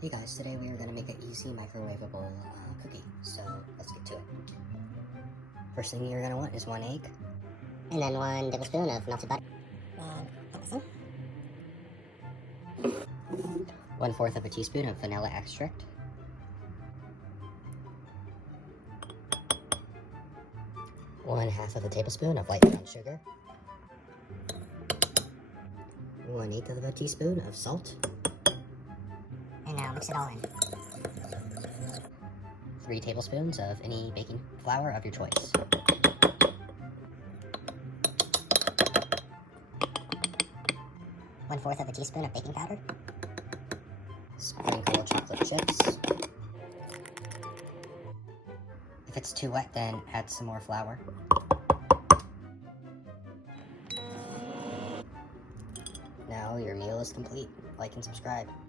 Hey guys, today we are going to make an easy microwaveable cookie, so let's get to it. First thing you're going to want is 1 egg. And then 1 tablespoon of melted butter. And 1/4 of a teaspoon of vanilla extract. 1/2 of a tablespoon of light brown sugar. 1/8 of a teaspoon of salt. And now mix it all in. 3 tablespoons of any baking flour of your choice. One-fourth of a teaspoon of baking powder. Sprinkle chocolate chips. If it's too wet, then add some more flour. Now your meal is complete. Like and subscribe.